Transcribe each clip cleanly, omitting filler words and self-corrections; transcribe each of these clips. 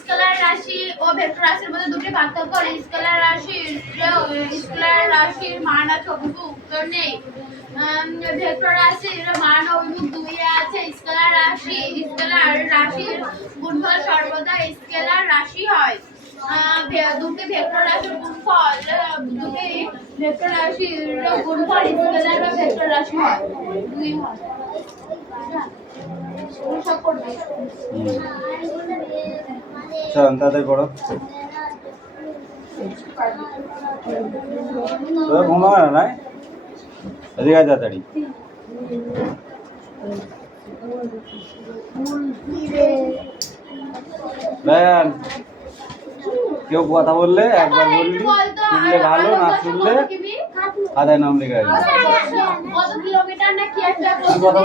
Scalar রাশি ও vector রাশির মধ্যে দুটি পার্থক্য। স্কেলার রাশির মান আছে, অভিমুখ উত্তর নেই। ভেক্টর রাশির মান অভিমুখ দুই আছে। স্কেলার রাশির গুণফল সর্বদা স্কেলার রাশি হয়। দুটি ভেক্টর রাশির গুণফল স্কেলার বা ভেক্টর রাশি হয়, দুই হয়। তাদের পড়ো ঘুমাবে না নাই এদিকে তাড়াতাড়ি। কেউ কথা বললে একবার বললি, শুনলে ভালো, না শুনলে আদায় নাম লেখা আছে। কথা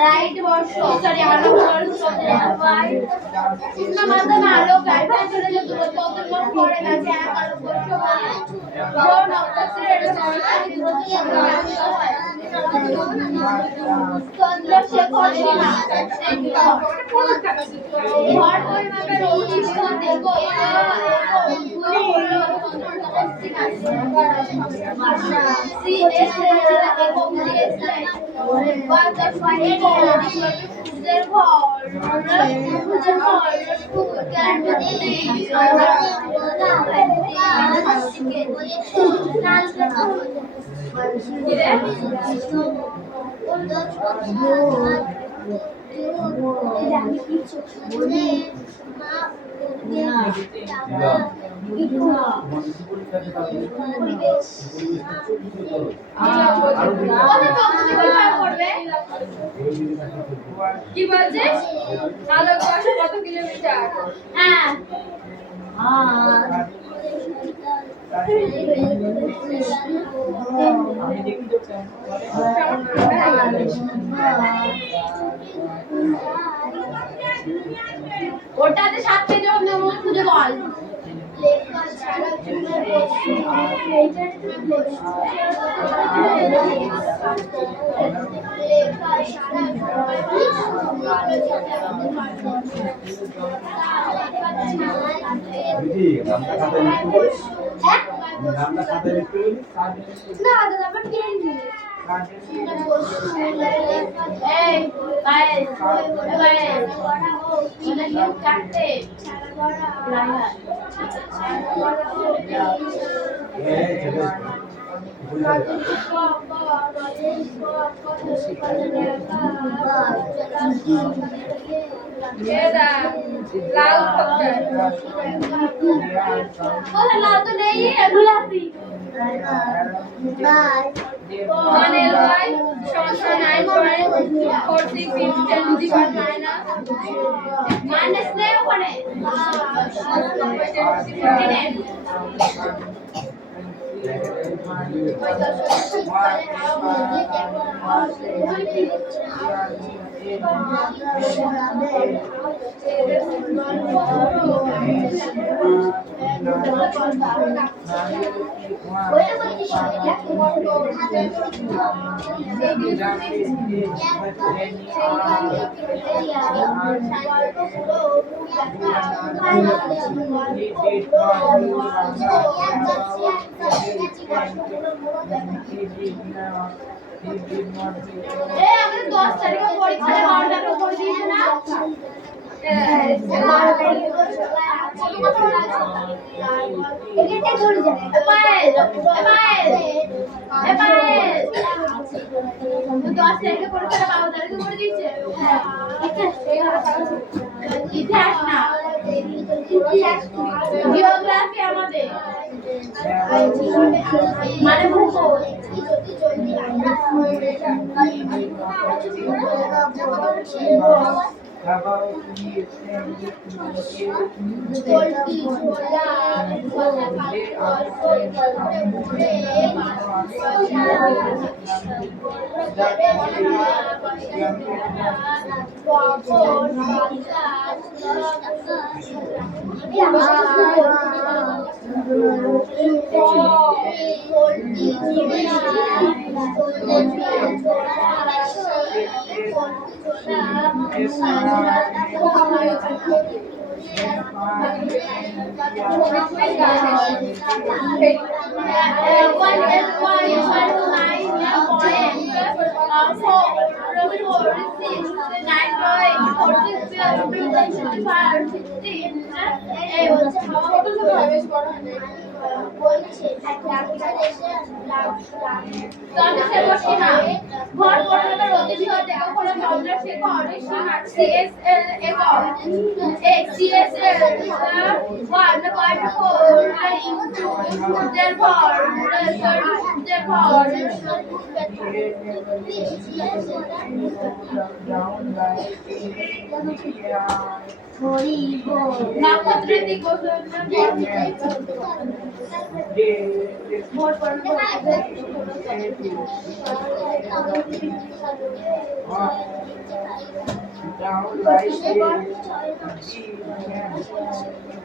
রাইট বর্ষ সরি আলো বর্ষ পূর্ণ মাধ্যমে আলো গাইডে চলে যেত তত লোক পড়ে গেছে এক আলো বর্ষ বলে গ্রহ নক্ষত্রের সরাসরি দূরত্ব হয় চন্দ্রশেখর সীমা ভর পরিমাপের উদ্দেশ্য দেখো কি বলছিস? আলোক বর্ষ কত কিলোমিটার? হ্যাঁ ওটাতে 7 পেজে খুঁজে বল। लाल तो नहीं है गुलाबी আমাদের 10 তারিখে পরীক্ষা 12টার উপর দিয়েছে না এখানে ধরে যাবে পায়েল 10 তারিখে পরীক্ষা 12 তারিখে করে দিয়েছে। ইতিহাস না জিওগ্রাফি আমাদের মানে ভূগোল পোল্ট্রি ছোলা গলা খালি গল্প গল্পে মুড়ে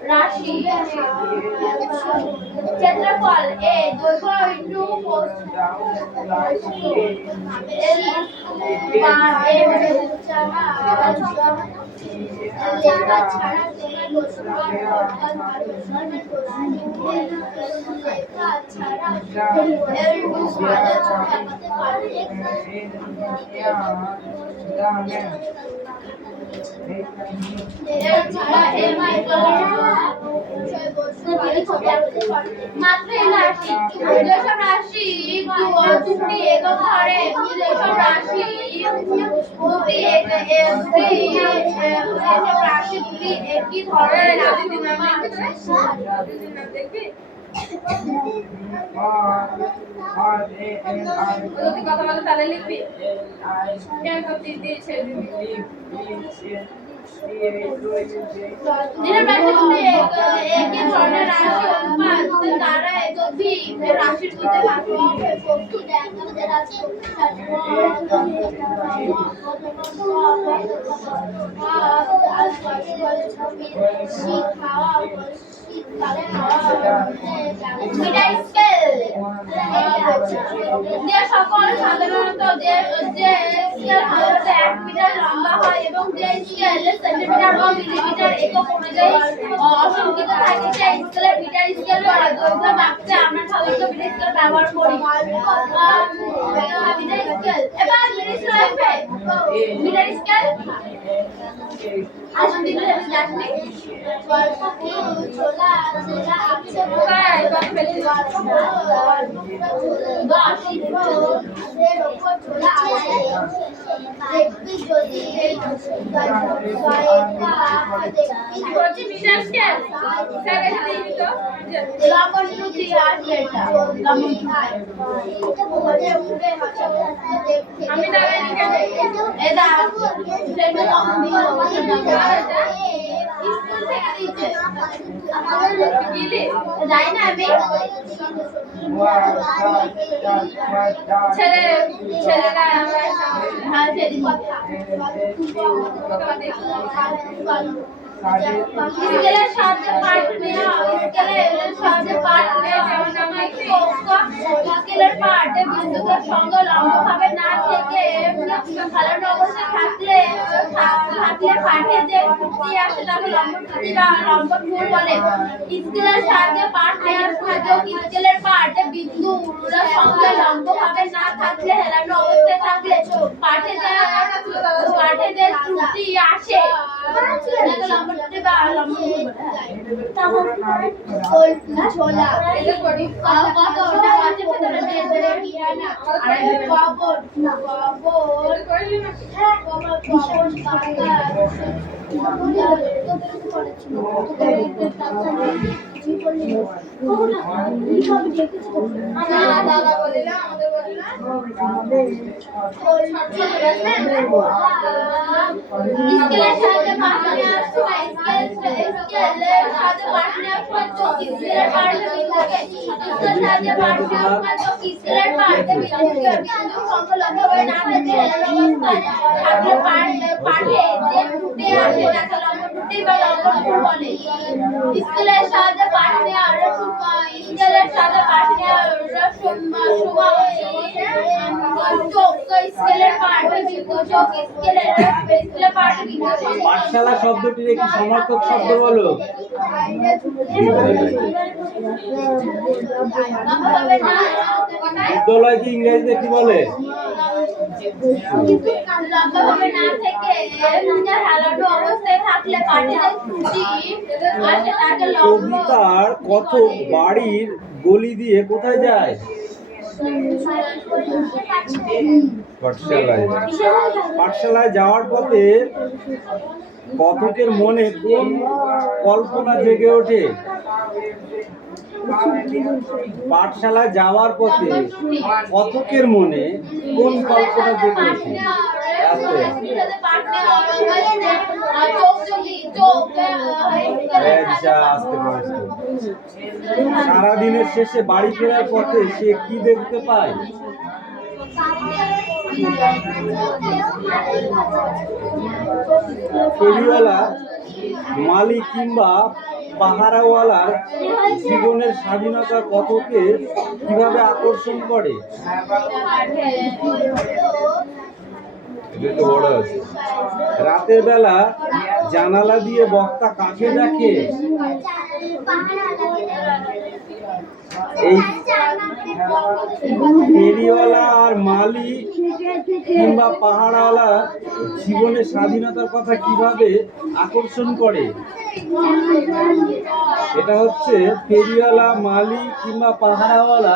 রাশি ক্ষেত্রফল এ দৈর্ঘ্য ইনটু মাত্র রাশি যেসব রাশি দুটি একক ধরে যেসব রাশি দুটি রাশি দুটি একই ধরনের দেখবি যদি কথা বলে তাহলে লিখবি কেন করতে দিয়েছে একই ধরনের রাশি অনুপাত তারা একটি রাশির মধ্যে যে সকল সাধারণত যে স্কেল সাধারণত 1 মিটার লম্বা হয় এবং যে স্কেল সেন্টিমিটার ও মিলিমিটার একক অনুযায়ী অসংখ্যিত থাকে সেই স্কেলে মিটার স্কেল বলে। দৈর্ঘ্য মাপতে আমরা সাধারণত মিটার স্কেল ব্যবহার করি। মিটার স্কেল এবার মিটার স্কেল আসবে মিটার স্কেল আসুন দিলে জানবি ছোলা ছোলা আছে কাই কত ফেলে দেখবি যদি মিটার স্কেল লম্বন টুটি আসবে এটা আমি তাহলে লিখে দেই এটা সেটা স্কুল থেকে দিয়েছে যাই না আমি ছেলেরা হ্যাঁ সেদিন স্কেলের সাহায্যে পাঠ নেওয়া স্কেলের সাহায্যে পাঠ নেওয়া যেমন আমরা স্কেলের পাঠে বিন্দুকের সঙ্গে লম্বভাবে না থেকে সাধারণ অবস্থায় থাকলে পাঠে যে ত্রুটি আসে তাকে লম্ব ত্রুটি বা লম্ব ভুল বলে। স্কেলের সাহায্যে পাঠ নেওয়ার সুযোগ স্কেলের পাঠে বিন্দুর সঙ্গে লম্বভাবে না থাকলে হেলানো অবস্থায় থাকলে পাঠে যে ত্রুটি আসে লম্ব ত্রুটি বা লম্ব ভুল বলে। ছোলা কত ওটা কাছে ভেতরে না আর গোবর গোবর দাদা বলিলাম আমাদের বলিলাম স্কেলের সাহায্যে পাঠনে আসছে স্কেলের সাহায্যে পাঠনে আসছে তো স্কেলের পাঠে বিন্দুকে স্কেলের সাহায্যে পাঠনে আসছে তো স্কেলের পাঠে বিন্দুকে বিন্দু সংলগ্ন হয়ে না থেকে অবস্থায় থাকলে পাঠে যে টুটে আসে তাকে লম্ব টুটি বা লম্ব টুট বলে স্কেলের সাহায্যে পাঠনে আর স্কেলের সাহায্যে পাঠনে আর পাঠশালা শব্দটির একটি সমার্থক শব্দ বলো। বিদ্যালয়কে ইংরেজিতে কি বলে? কবিতার কথক বাড়ির গলি দিয়ে কোথায় যায়? পাঠশালায়। পাঠশালায় যাওয়ার পথে কথকের মনে কোন কল্পনা জেগে ওঠে? পাঠশালায় যাওয়ার পথে কথকের মনে কোন কল্পনা জেগে ওঠে? সারাদিনের শেষে বাড়ি ফেরার পথে সে কি দেখতে পায়? ফেরিওয়ালা মালিক কিংবা পাহারাওয়ালার জীবনের স্বাধীনতা কথকে কিভাবে আকর্ষণ করে? বড় আছে। রাতের বেলা জানালা দিয়ে বক্তা কাকে দেখে? এই ফেরিওয়ালা আর মালি কিংবা পাহাড়ওয়ালা জীবনের স্বাধীনতার কথা কিভাবে আকর্ষণ করে? এটা হচ্ছে ফেরিওয়ালা, মালি কিংবা পাহাড়ওয়ালা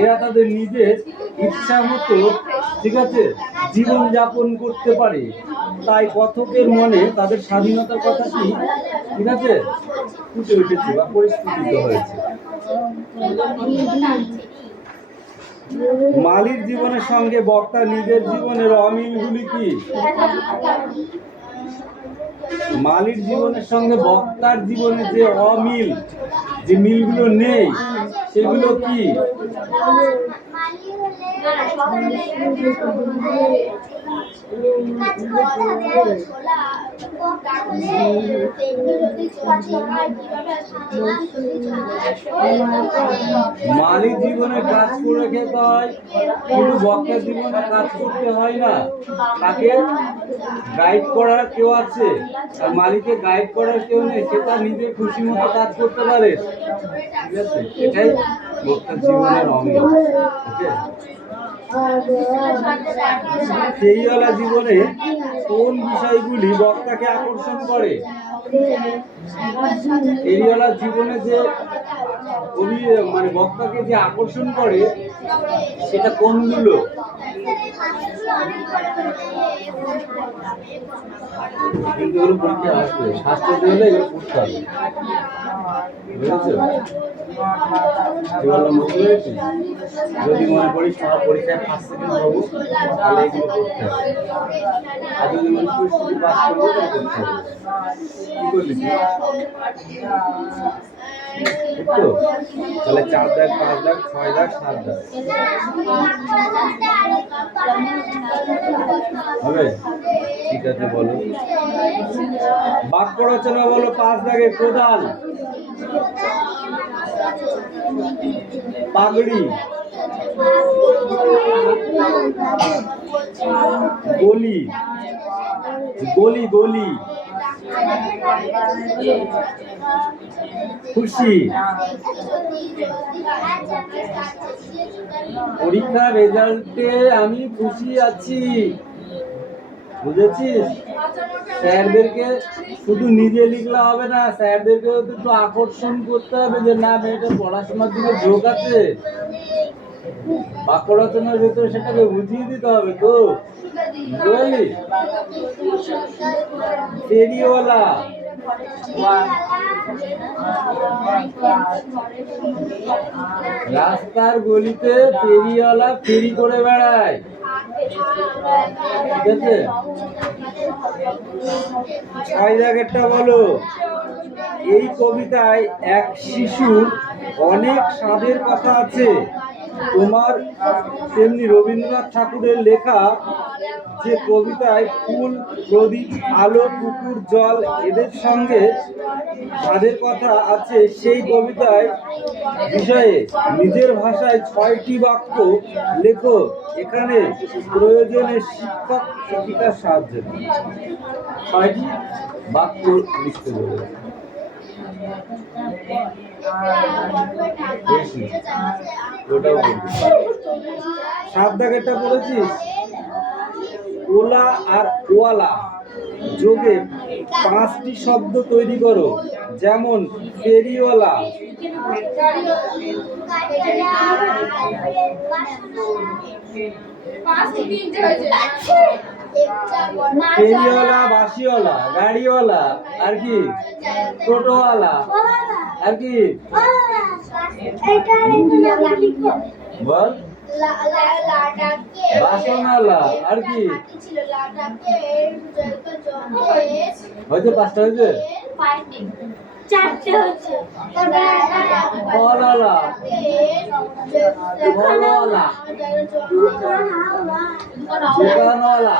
এরা তাদের নিজের ইচ্ছা মতো, ঠিক আছে, জীবন যাপন করতে পারে, তাই কথকের মনে তাদের স্বাধীনতার কথাটি, ঠিক আছে, ফুটে উঠেছে বা পরিস্ফুটিত হয়েছে। মালির জীবনের সঙ্গে বক্তার নিজের জীবনের অমিলগুলি কি? মালির জীবনের সঙ্গে বক্তার জীবনে যে অমিল, যে মিলগুলো নেই, সেগুলো কি? মালির জীবনে কাজ করে খেতে হয়, কিন্তু বক্তার জীবনে কাজ করতে হয় না। তাকে গাইড করার কেউ আছে, আর মালিককে গাইড করার কেউ নেই, সে তার নিজের খুশি মতো কাজ করতে পারে, ঠিক আছে? এটাই বক্তার জীবনের অমিল। ফেরিওয়ালা জীবনে কোন বিষয়গুলি বক্তাকে আকর্ষণ করে? ফেরিওয়ালা জীবনে যে মানে বক্তাকে যে আকর্ষণ করে সেটা কোনগুলো? কিন্তু এগুলো পরীক্ষা আসবে, শাস্ত্র দিলে এগুলো পড়তে হবে, বুঝেছো? যদি মনে করিস সব পরীক্ষায় ফার্স্ট সেকেন্ড পাবো, তাহলে এগুলো করতে হবে। আর যদি মনে করিস শুধু পাস করবো, তাহলে করতে হবে। কি করলি? তো তাহলে 4 দাগ, 5 দাগ, 6 দাগ, 7 দাগ হবে। ঠিক আছে, বলো। বাক্য রচনা বলো। 5 দাগে কোদাল, পাগড়ি, গলি, গলি গলি, খুশি, পরীক্ষার রেজাল্টে আমি খুশি আছি, বুঝেছিস? স্যারদেরকে শুধু নিজে লিখলে হবে না, স্যারদেরকেও একটু আকর্ষণ করতে হবে যে না, মেয়েটা পড়াশোনার দিকে ঝোঁক আছে। বাক্য রচনার ভেতরে সেটাকে বুঝিয়ে দিতে হবে তো, বুঝলি? ফেরিওয়ালা রাস্তার গলিতে ফেরিওয়ালা ফেরি করে বেড়ায়। ঠিক আছে, 6 দাগেরটা বলো। এই কবিতায় এক শিশুর অনেক স্বাদের কথা আছে। তোমার তেমনি রবীন্দ্রনাথ ঠাকুরের লেখা যে কবিতায় ফুল, প্রদীপ, আলো, পুকুর, জল এদের সঙ্গে স্বাদের কথা আছে, সেই কবিতায় বিষয়ে নিজের ভাষায় 6টি বাক্য লেখো। এখানে প্রয়োজনে শিক্ষক শিক্ষিকার সাহায্য নিন। 6টি বাক্য লিখতে বলে। 7 দাগেরটা পড়েছিস? ওলা আর ওয়ালা যোগে 5টি শব্দ তৈরি করো। যেমন ফেরিওয়ালা, ফেরিওয়ালা, বাসিওয়ালা, গাড়িওয়ালা, আর কি টোটোওয়ালা, আর কি বল, বাসনওয়ালা, আর কি হয়েছে? 5টা হয়েছে? 4টে হচ্ছে। ফলওয়ালা, ফলওয়ালা, দোকানওয়ালা,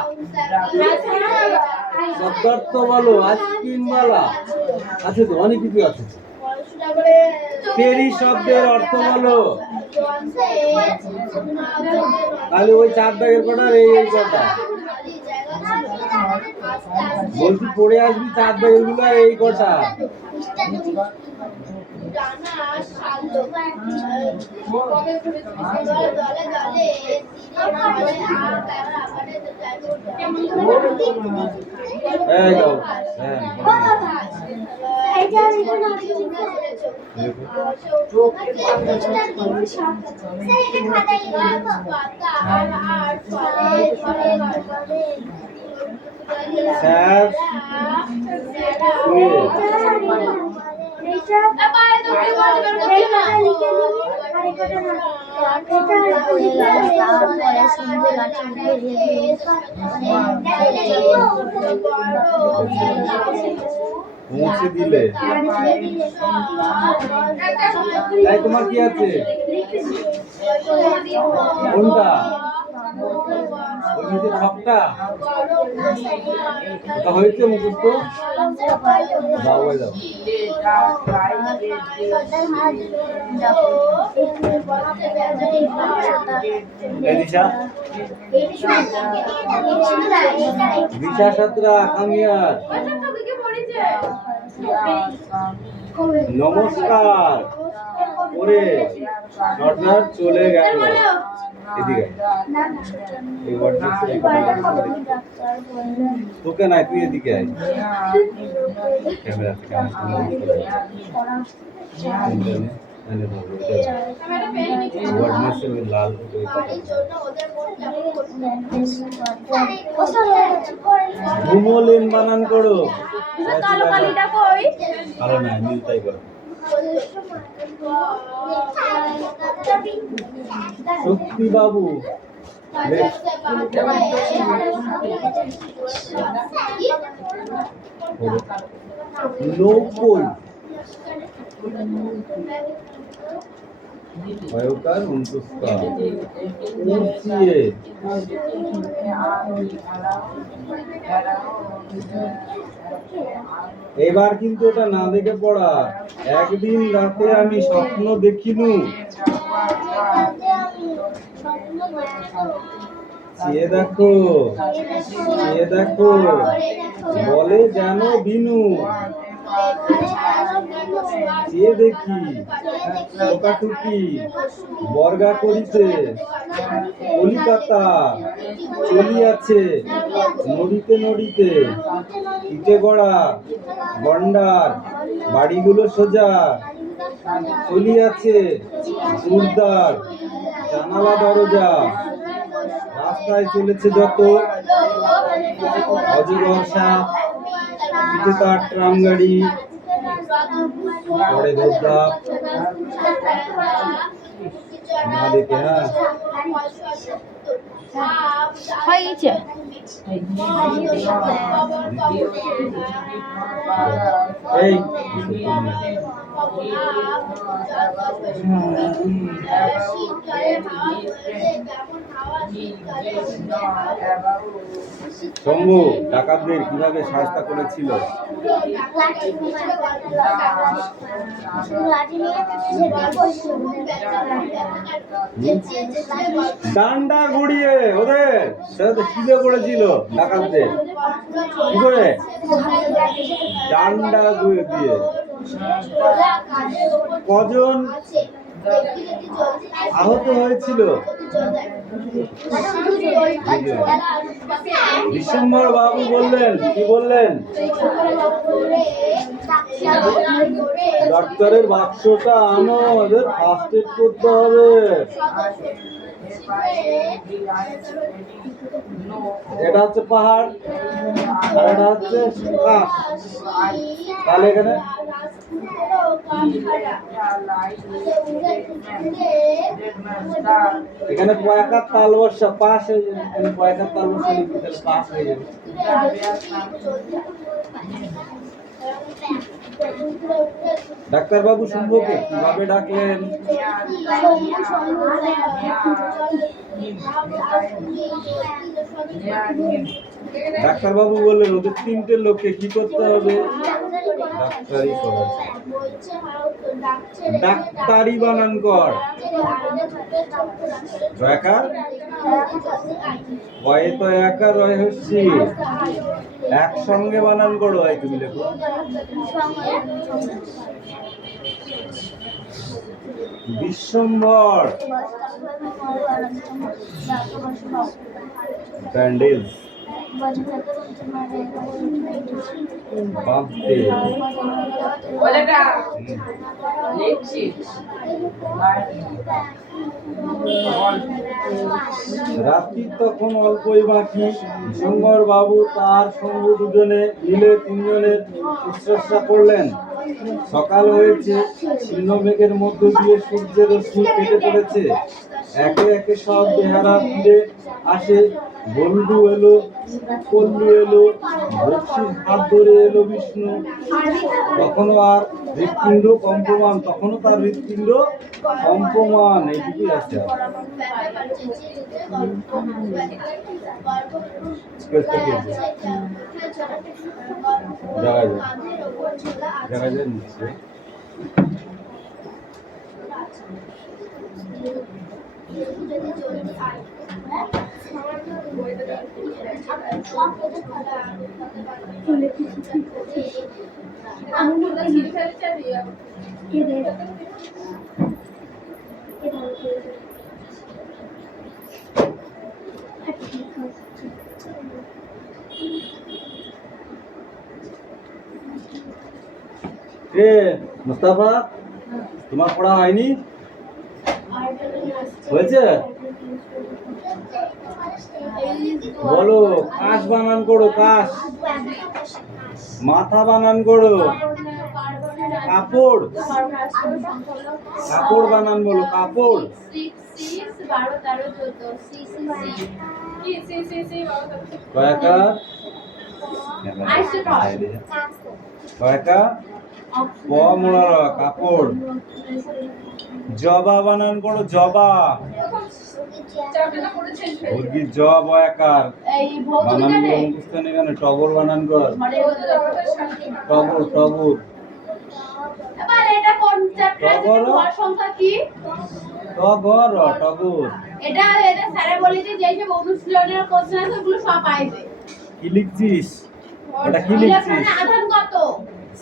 শব্দার্থ বলো। আইসক্রিমওয়ালা আছে তো, অনেক কিছু আছে। ফেরি শব্দের অর্থ বলো। তাহলে ওই 4 দাগের কটা আর এই কটা বলছি, পড়ে আসবি। 4 দাগের গুলো আর এই কটা। এই দাও, হ্যাঁ স্যার পৌঁছে দিলে। তাই তোমার কি আছে? কোনটা? ওই নিচে 6টা হয়েছে মুখস্থ? দাও, ওই দাও। দিশা, দিশা সাতরা কামিয়ার নমস্কার ওরে সর্দার চলে গেল। এদিকে এই তোকে নাই, তুই এদিকে আয়। ক্যামেরা থেকে লাল ঘুমোলেন বানান করো। কালো না, নীলটাই করো। শক্তি বাবু নৌকোই ভয়কার অন্তস্কার উঁচিয়ে এবার কিন্তু এটা না দেখে পড়া। একদিন রাতে আমি স্বপ্ন দেখিনু। চেয়ে দেখো, চেয়ে দেখো, বলে যেন বিনু। চেয়ে দেখি টোকাটুকি বর্গা করিতে। কলিকাতা চলিয়াছে নড়িতে নড়িতে। ইটে গড়া গন্ডার বাড়িগুলো সোজা চলিয়াছে জোরদার জানালা দরজা। রাস্তায় চলেছে যত অজগর সাপ পিঠে তার ট্রাম গাড়ি, পরে ধূপধাপ, না দেখে হ্যাঁ হয়ে গেছে। এই শম্ভু ডাকাতদের কিভাবে সাহায্য করেছিল? ডান্ডা ঘুরিয়ে ওদের সাথে কিলে করেছিল ডাকাতদের, কি করে? ডান্ডা ঘুরিয়ে দিয়ে। কজন আহত হয়েছিল? বিশ্বম্বর বাবু বললেন, কি বললেন? ডাক্তারের বাক্সটা আনো, ওদের ফার্স্ট এড করতে হবে। এটা হচ্ছে পাহাড় আর এটা হচ্ছে কাঠ। তাহলে এখানে পয়কার তাল বর্ষা পাস হয়ে যাবে, এখানে পয়কার তাল বর্ষা লিখতে তাহলে পাস হয়ে যাবে। ডাক্তারবাবু শম্ভুকে কিভাবে ডাকলেন? ডাক্তারবাবু বললেন ওদের তিনটে লোককে কি করতে হবে? ডাক্তারি করা। ডাক্তারি বানান কর। জয়কার ভয়ে তো একা রয় হচ্ছি, একসঙ্গে বানান করো। ভাই তুমি লেখো বিশ্বম্বর ব্যান্ডেজ বাঁধতে। রাত্রি তখন অল্পই বাকি। বিশ্বম্বর বাবু তার সঙ্গে দুজনে মিলে তিনজনের শুশ্রূষা করলেন। সকাল হয়েছে, ছিন্ন মেঘের মধ্য দিয়ে সূর্যের রশ্মি কেটে পড়েছে। একে একে সব বেহারা ফিরে আসে। বন্ধু এলো, পল্লু এলো, বক্সির হাত ধরে এলো বিষ্ণু। তখনও আর হৃৎপিণ্ড কম্পমান, তখনও তার হৃৎপিণ্ড কম্পমান। এইটুকুই আছে। দেখা যায় নিচ্ছে। মুস্তাফা তোমার পড়া হয়নি? হয়েছে? বলো কাশ বানান করো। কাশ। মাথা বানান করো। কাপড়। কাপড় বানান বলো। কাপড়। কয়েকা কয়েকা প মোড়ার কাপড়। জবা বানান করো। জবা। মুরগির জ বয়াকার বানান গুলো মুখস্থ নেই কেন? টগর বানান কর। টগর। টগর। টগর। টগর। এটা স্যারে বলেছে যে সব অনুশীলনের কোশ্চেন আছে ওগুলো সব আইবে। কি লিখছিস? এটা কি লিখছিস? আধান কত?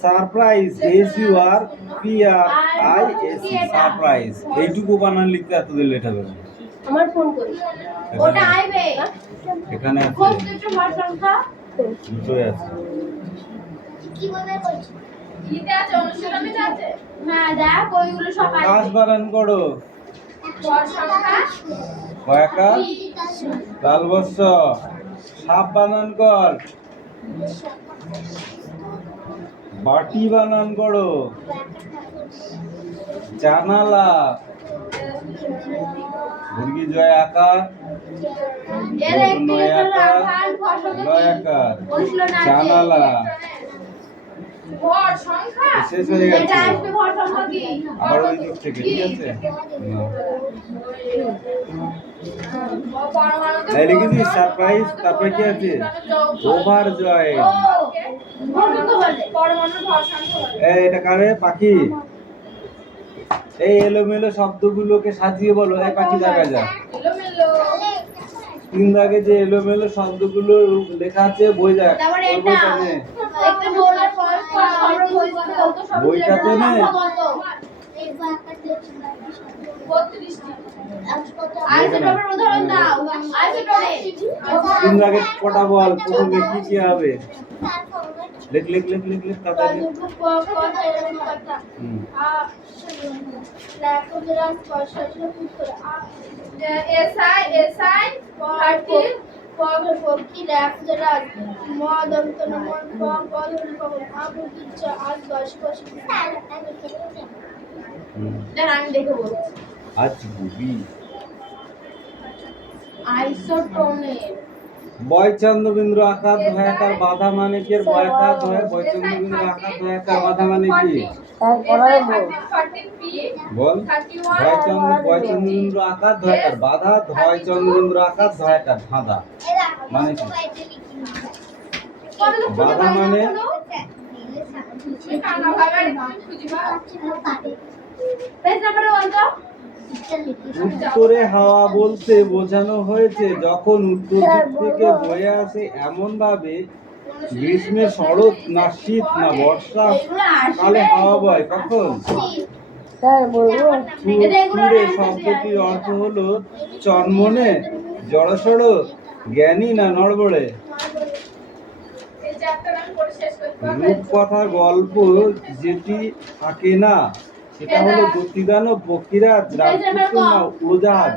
Surprise. S U R P R I S E. Surprise. এইটুকু বানান লিখতে এত দিন লেট হবে। আমার ফোন করি। ওটা আইবে। এখানে আছে। কত ভার সংখ্যা? দুটোই আছে। কি বলে কইছি? ইতে আছে, অনুশীলনে আছে। হ্যাঁ দেখ ওইগুলো সব আইবে। কাশ বানান করো। ভার সংখ্যা কয়েকা তালবস্য। সাপ বানান কর। বাটি বানান করো। জানালা, মুরগি জয় আকার, এর একটি নয় আকার, রাখাল ফসল লয় আকার, অনুশীলন আছে। জানালা। ভর সংখ্যা শেষ হয়ে গেছে। এটা আসবে ভর সংখ্যা কি? আবার ওই দিক থেকে, ঠিক আছে? না। এই লিখেছিস সারপ্রাইজ, তারপরে কি আছে? ওভার জয়। পরমাণু ভর সংখ্যা বলে। এটা কারে? পাখি। এই এলোমেলো শব্দগুলোকে সাজিয়ে বলো। এই পাখি দেখা যায়। এলোমেলো। তিন দাগে যে এলোমেলো শব্দগুলো লেখা আছে বই দেখ। তারপরে ওই এটা বইটা নে। একটা বলার পর সর্বভৌম কত শব্দ? বইটাতে নে। একবার একটা দেখছি 32টি। কত আইসোটোপের উদাহরণ দাও। আইসোটোপে তিন দাগে কটা বল, প্রথমে কি কি হবে? তার ফরম্যাট লেখ লেখ লেখ লেখ লেখ তাড়াতাড়ি। কথা এরকম কথা। হুম। ল্যাকোজেরাস ফসফেট পুষ্কর এসআই 30 পগর পক্ষী ল্যাকোজেরাস মদন্তন মন পগর পগর আবু কিচ্ছা আজ 10 বছর তারটা দেখে নিতে হুম। দেখ আমি দেখে বলছি আজ বুবি আইসোটোনের বয়চন্দ্রবিন্দু আকার ধয়াকার বাধা মানে কি? এর বয়াকার ধয় বয়চন্দ্রবিন্দু আকার ধয়াকার বাধা মানে কি? বল। বয়চন্দ্রবিন্দু আকার ধয়াকার বাধা, ধয়চন্দ্রবিন্দু আকার ধয়াকার ধাঁধা এরা মানে কি? বাইতে লিখি না বাধা মানে কানা ভাবে তুমি খুঁজিবা পাবে পেজ নাম্বার 1 দাও এটা লিখি উত্তরে হাওয়া বলতে বোঝানো হয়েছে যখন উত্তর দিক থেকে বয়ে আসে এমন ভাবে গ্রীষ্মে শরৎ না শীত না বর্ষা কালে হাওয়া বয় কখন? সুরে শব্দটির অর্থ হলো চন্মনে, জড়সড়, জ্ঞানী না নড়বড়ে। এই চ্যাপ্টার আমি পড়ে শেষ করতে পারবো রূপকথার গল্প যেটি থাকে না সেটা হলো গতিদানব, পক্ষীরাজ, রাজপুত্র না উড়োজাহাজ।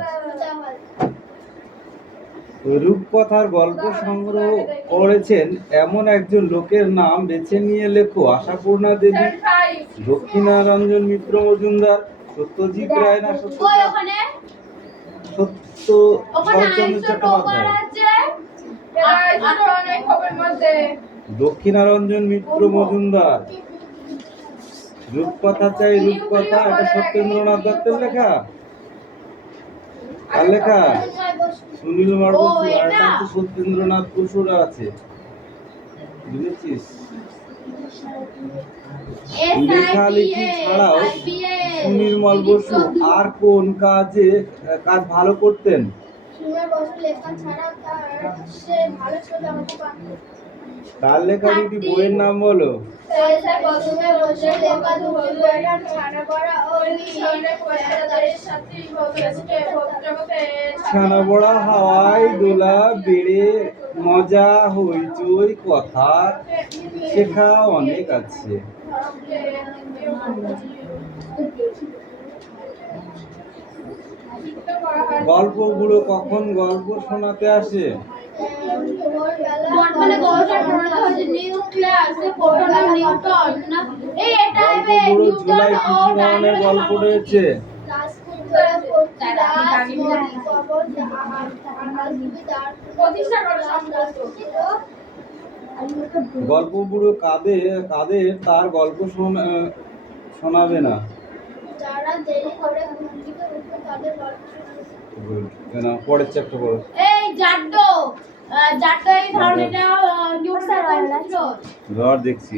রূপকথার গল্প সংগ্রহ করেছেন এমন একজন লোকের নাম বেছে নিয়ে লেখো। আশাপূর্ণা দেবী, 35 দক্ষিণারঞ্জন মিত্র মজুমদার, সত্যজিৎ রায় না কই ওখানে সত্য ওখানে শরৎচন্দ্র আইসোটোপার চট্টোপাধ্যায়। আছে এরা আইসোটোপ অনেক খবরের মধ্যে দক্ষিণারঞ্জন মিত্র মজুমদার। রূপকথা চাই রূপকথা, এটা সত্যেন্দ্রনাথ দত্তের লেখা। কার লেখা? সুনীল কুমার বসু। আর এটা হচ্ছে সত্যেন্দ্রনাথ বসুর আছে, বুঝেছিস? লেখালেখি ছাড়াও সুনির্মল বসু আর কোন কাজ ভালো করতেন? সুন্দর বছর লেখা ছাড়া তার সে ভালো ছবি আঁকতে পারত তার লেখা দুটি বইয়ের নাম বলো। স্যার প্রথমে বসে লেখা দুটি বইয়ের ছানা পড়া ও নিঃসরণে পয়সাদারের সাথে ভদ্রজগতে ছানা বড়া, হাওয়ায় দোলা, বেড়ে মজা, হইচই, কথা শেখা অনেক আছে। গল্পগুলো কখন গল্প শোনাতে আসে? বর্তমানে গবেষণা প্রণীত হয়েছে নিউক্লিয়াসে প্রোটন আর নিউট্রন না এই এটা হবে গল্পগুলো নিউটন জুলাই কি ও কি ধরনের গল্প রয়েছে? প্রতিষ্ঠা করা সম্ভব গল্পগুলো কাদের তার গল্প শোনাবে না? যারা দেরি করে ঘুম থেকে উঠে তাদের গল্প শোনাবে। পরের চ্যাপ্টার পড়ো। এই জাড্ডো এই ধরনেরটা নিউটন ধর দেখছি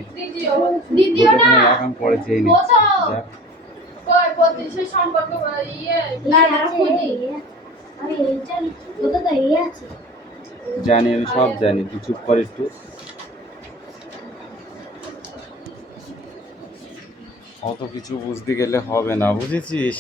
দ্বিতীয় না এখন পড়েছে এই প্রথম যাক। কই প্রতিষ্ঠা সম্পর্ক না খুঁজি আমি এইটা লিখি ওটা তো এই আছে জানি, আমি সব জানি, তুই চুপ কর একটু। অত কিছু বুঝতে গেলে হবে না, বুঝেছিস?